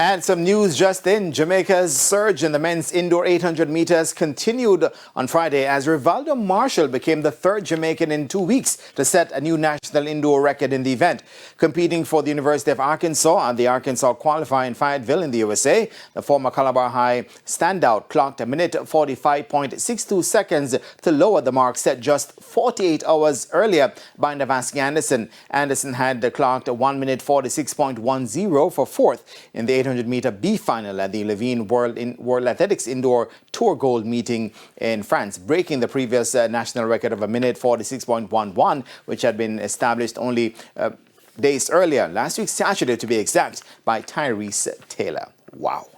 And some news just in. Jamaica's surge in the men's indoor 800 meters continued on Friday as Rivaldo Marshall became the third Jamaican in 2 weeks to set a new national indoor record in the event. Competing for the University of Arkansas at the Arkansas Qualifier in Fayetteville in the USA, the former Calabar High standout clocked a minute 45.62 seconds to lower the mark set just 48 hours earlier by Navasky Anderson. Anderson had clocked 1 minute 46.10 for fourth in the 800-meter B final at the Levine World Athletics Indoor Tour Gold meeting in France, breaking the previous national record of a minute 46.11, which had been established only days earlier, last week Saturday to be exact, by Tyrese Taylor. Wow.